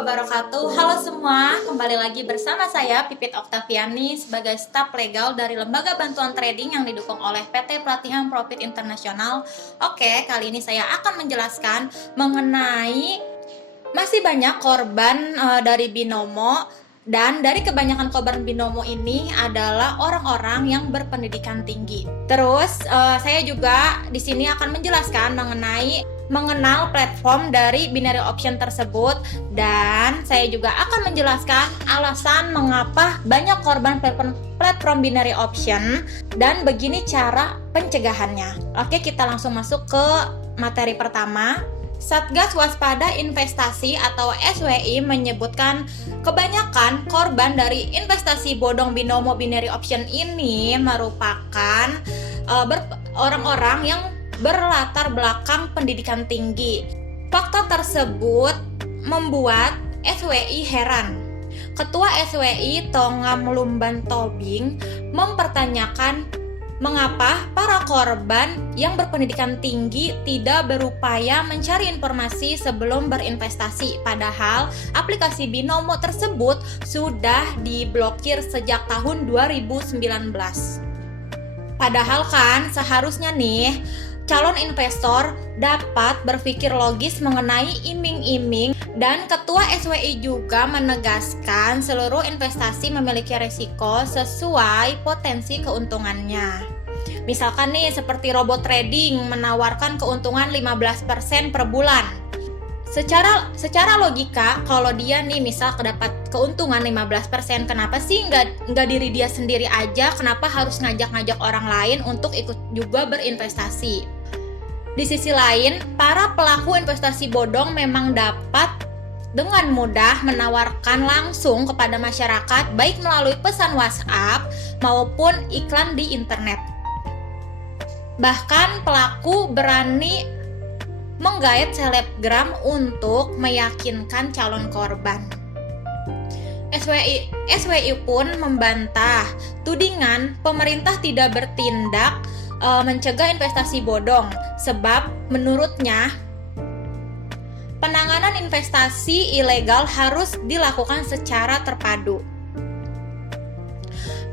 wabarakatuh. Halo semua, kembali lagi bersama saya Pipit Oktaviani sebagai staf legal dari Lembaga Bantuan Trading yang didukung oleh PT Pelatihan Profit Internasional. Oke, kali ini saya akan menjelaskan mengenai masih banyak korban dari binomo, dan dari kebanyakan korban binomo ini adalah orang-orang yang berpendidikan tinggi. Terus saya juga di sini akan menjelaskan mengenal platform dari binary option tersebut, dan saya juga akan menjelaskan alasan mengapa banyak korban platform binary option dan begini cara pencegahannya. Oke, kita langsung masuk ke materi pertama. Satgas Waspada Investasi atau SWI menyebutkan kebanyakan korban dari investasi bodong binomo binary option ini merupakan orang-orang yang berlatar belakang pendidikan tinggi. Fakta tersebut membuat SWI heran. Ketua SWI Tongam Lumban Tobing mempertanyakan mengapa para korban yang berpendidikan tinggi tidak berupaya mencari informasi sebelum berinvestasi, padahal aplikasi binomo tersebut sudah diblokir sejak tahun 2019. Padahal kan seharusnya nih calon investor dapat berpikir logis mengenai iming-iming, dan Ketua SWI juga menegaskan seluruh investasi memiliki risiko sesuai potensi keuntungannya. Misalkan nih seperti robot trading menawarkan keuntungan 15% per bulan. Secara logika, kalau dia nih misal dapat keuntungan 15%, kenapa sih nggak diri dia sendiri aja? Kenapa harus ngajak-ngajak orang lain untuk ikut juga berinvestasi? Di sisi lain, para pelaku investasi bodong memang dapat dengan mudah menawarkan langsung kepada masyarakat baik melalui pesan WhatsApp maupun iklan di internet. Bahkan pelaku berani menggait selebgram untuk meyakinkan calon korban. SWI pun membantah tudingan pemerintah tidak bertindak mencegah investasi bodong, sebab menurutnya penanganan investasi ilegal harus dilakukan secara terpadu.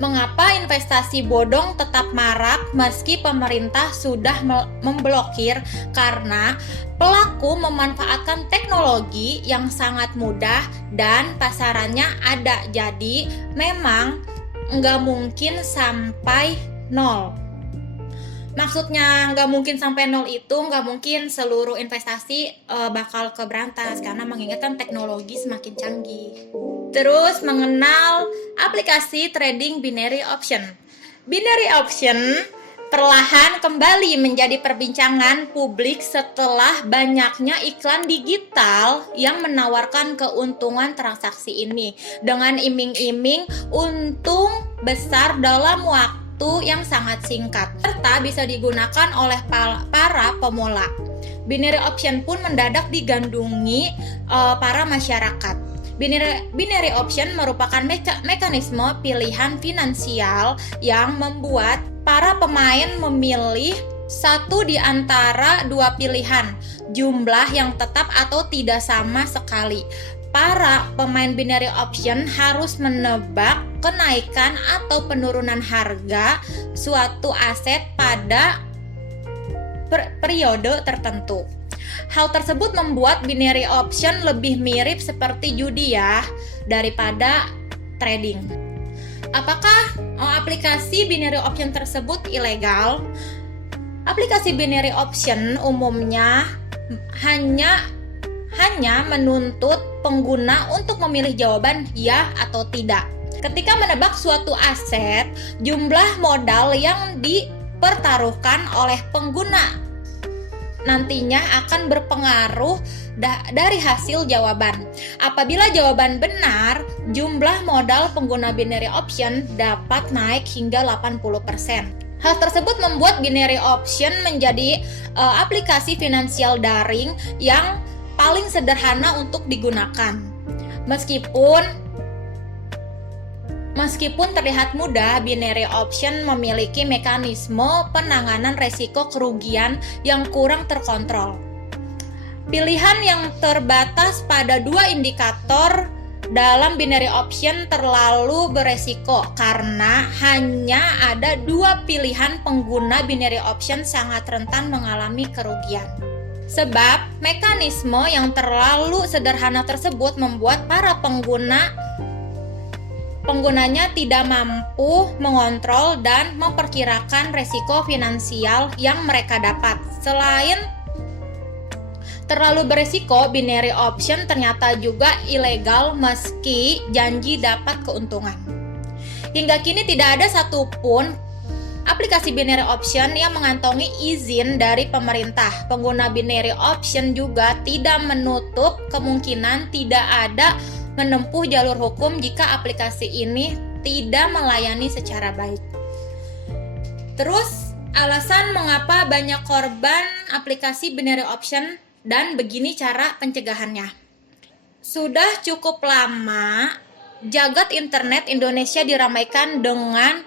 Mengapa investasi bodong tetap marak meski pemerintah sudah memblokir? Karena pelaku memanfaatkan teknologi yang sangat mudah dan pasarannya ada, jadi memang nggak mungkin sampai nol. Maksudnya nggak mungkin sampai nol itu nggak mungkin seluruh investasi bakal keberantas, karena mengingatkan teknologi semakin canggih. Terus mengenal aplikasi trading binary option. Binary option perlahan kembali menjadi perbincangan publik setelah banyaknya iklan digital yang menawarkan keuntungan transaksi ini dengan iming-iming untung besar dalam waktu yang sangat singkat, serta bisa digunakan oleh para pemula. Binary option pun mendadak digandungi para masyarakat. Binary option merupakan mekanisme pilihan finansial yang membuat para pemain memilih satu di antara dua pilihan, jumlah yang tetap atau tidak sama sekali. Para pemain binary option harus menebak kenaikan atau penurunan harga suatu aset pada periode tertentu. Hal tersebut membuat binary option lebih mirip seperti judi ya daripada trading. Apakah aplikasi binary option tersebut ilegal? Aplikasi binary option umumnya hanya menuntut pengguna untuk memilih jawaban ya atau tidak. Ketika menebak suatu aset, jumlah modal yang dipertaruhkan oleh pengguna nantinya akan berpengaruh dari hasil jawaban. Apabila jawaban benar, jumlah modal pengguna binary option dapat naik hingga 80%. Hal tersebut membuat binary option menjadi aplikasi finansial daring yang paling sederhana untuk digunakan. Meskipun terlihat mudah, binary option memiliki mekanisme penanganan resiko kerugian yang kurang terkontrol. Pilihan yang terbatas pada dua indikator dalam binary option terlalu beresiko karena hanya ada dua pilihan pengguna binary option sangat rentan mengalami kerugian. Sebab mekanisme yang terlalu sederhana tersebut membuat para penggunanya tidak mampu mengontrol dan memperkirakan resiko finansial yang mereka dapat. Selain terlalu beresiko, binary option ternyata juga ilegal meski janji dapat keuntungan. Hingga kini tidak ada satupun aplikasi binary option yang mengantongi izin dari pemerintah. Pengguna binary option juga tidak menutup kemungkinan tidak ada menempuh jalur hukum jika aplikasi ini tidak melayani secara baik. Terus, alasan mengapa banyak korban aplikasi binary option dan begini cara pencegahannya. Sudah cukup lama jagat internet Indonesia diramaikan dengan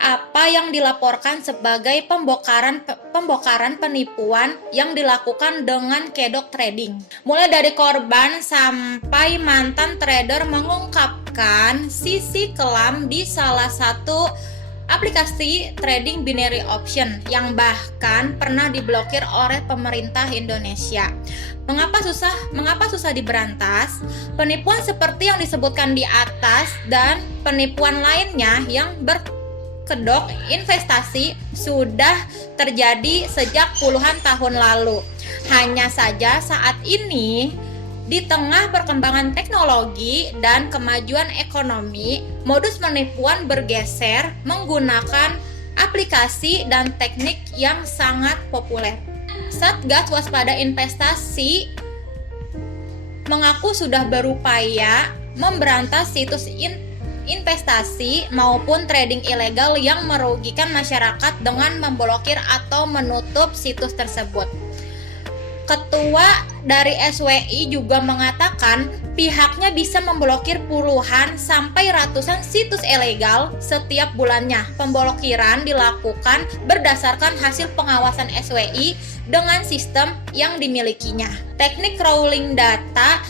apa yang dilaporkan sebagai pembongkaran penipuan yang dilakukan dengan kedok trading. Mulai dari korban sampai mantan trader mengungkapkan sisi kelam di salah satu aplikasi trading binary option yang bahkan pernah diblokir oleh pemerintah Indonesia. Mengapa susah diberantas? Penipuan seperti yang disebutkan di atas dan penipuan lainnya yang berkedok investasi sudah terjadi sejak puluhan tahun lalu. Hanya saja saat ini di tengah perkembangan teknologi dan kemajuan ekonomi, modus penipuan bergeser menggunakan aplikasi dan teknik yang sangat populer. Satgas Waspada Investasi mengaku sudah berupaya memberantas situs investasi maupun trading ilegal yang merugikan masyarakat dengan memblokir atau menutup situs tersebut. Ketua dari SWI juga mengatakan pihaknya bisa memblokir puluhan sampai ratusan situs ilegal setiap bulannya. Pemblokiran dilakukan berdasarkan hasil pengawasan SWI dengan sistem yang dimilikinya. Teknik crawling data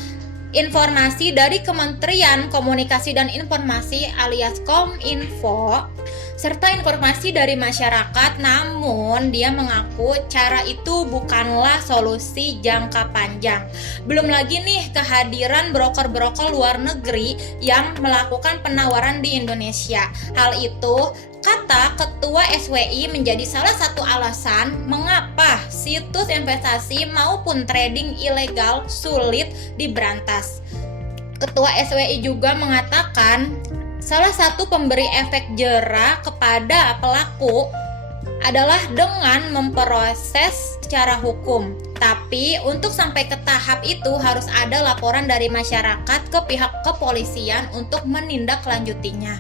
informasi dari Kementerian Komunikasi dan Informasi alias Kominfo serta informasi dari masyarakat, namun dia mengaku cara itu bukanlah solusi jangka panjang. Belum lagi nih kehadiran broker-broker luar negeri yang melakukan penawaran di Indonesia. Hal itu, kata Ketua SWI, menjadi salah satu alasan mengapa situs investasi maupun trading ilegal sulit diberantas. Ketua SWI juga mengatakan salah satu pemberi efek jera kepada pelaku adalah dengan memproses secara hukum. Tapi untuk sampai ke tahap itu harus ada laporan dari masyarakat ke pihak kepolisian untuk menindaklanjutinya.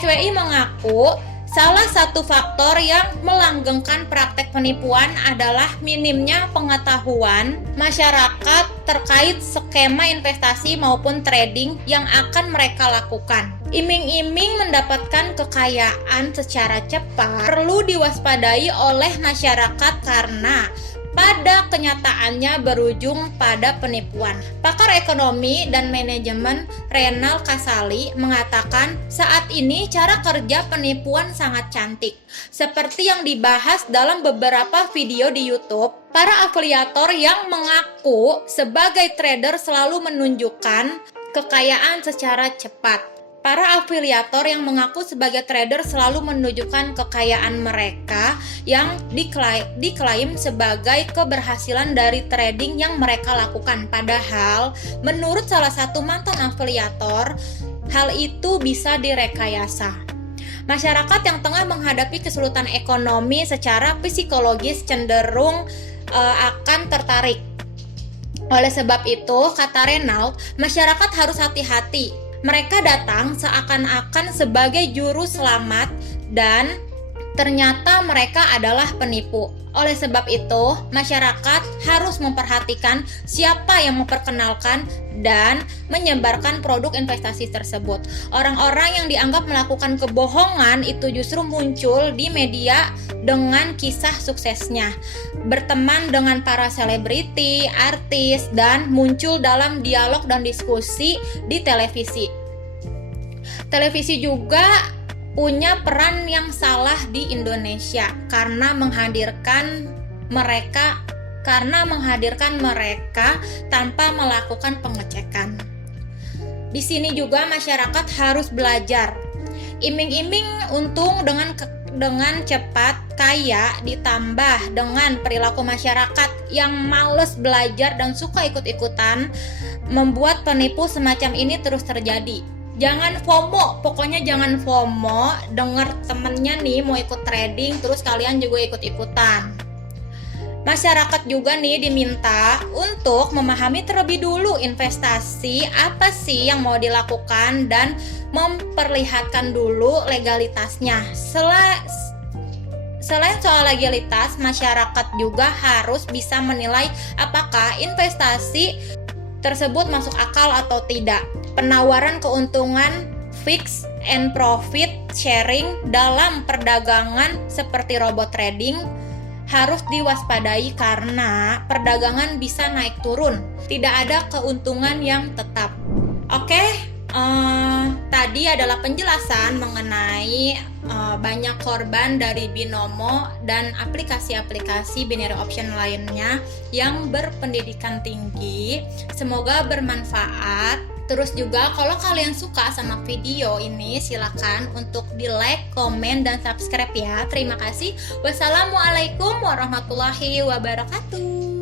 SWI mengaku salah satu faktor yang melanggengkan praktek penipuan adalah minimnya pengetahuan masyarakat terkait skema investasi maupun trading yang akan mereka lakukan. Iming-iming mendapatkan kekayaan secara cepat perlu diwaspadai oleh masyarakat karena pada kenyataannya berujung pada penipuan. Pakar ekonomi dan manajemen Renal Kasali mengatakan saat ini cara kerja penipuan sangat cantik. Seperti yang dibahas dalam beberapa video di YouTube, para afiliator yang mengaku sebagai trader selalu menunjukkan kekayaan secara cepat. Para afiliator yang mengaku sebagai trader selalu menunjukkan kekayaan mereka yang diklaim sebagai keberhasilan dari trading yang mereka lakukan. Padahal, menurut salah satu mantan afiliator, hal itu bisa direkayasa. Masyarakat yang tengah menghadapi kesulitan ekonomi secara psikologis cenderung akan tertarik. Oleh sebab itu, kata Renault, masyarakat harus hati-hati. Mereka datang seakan-akan sebagai juru selamat dan ternyata mereka adalah penipu. Oleh sebab itu, masyarakat harus memperhatikan siapa yang memperkenalkan dan menyebarkan produk investasi tersebut. Orang-orang yang dianggap melakukan kebohongan itu justru muncul di media dengan kisah suksesnya, berteman dengan para selebriti, artis, dan muncul dalam dialog dan diskusi di televisi. Televisi juga punya peran yang salah di Indonesia karena menghadirkan mereka tanpa melakukan pengecekan. Di sini juga masyarakat harus belajar. Iming-iming untung dengan cepat kaya ditambah dengan perilaku masyarakat yang malas belajar dan suka ikut-ikutan membuat penipu semacam ini terus terjadi. Jangan FOMO, pokoknya jangan FOMO denger temennya nih mau ikut trading terus kalian juga ikut-ikutan. Masyarakat juga nih diminta untuk memahami terlebih dulu investasi apa sih yang mau dilakukan dan memperlihatkan dulu legalitasnya. Selain soal legalitas, masyarakat juga harus bisa menilai apakah investasi tersebut masuk akal atau tidak. Penawaran keuntungan fixed and profit sharing dalam perdagangan seperti robot trading harus diwaspadai karena perdagangan bisa naik turun. Tidak ada keuntungan yang tetap. Tadi adalah penjelasan mengenai banyak korban dari binomo dan aplikasi-aplikasi binary option lainnya yang berpendidikan tinggi. Semoga bermanfaat. Terus juga kalau kalian suka sama video ini silakan untuk di like, komen, dan subscribe ya. Terima kasih. Wassalamualaikum warahmatullahi wabarakatuh.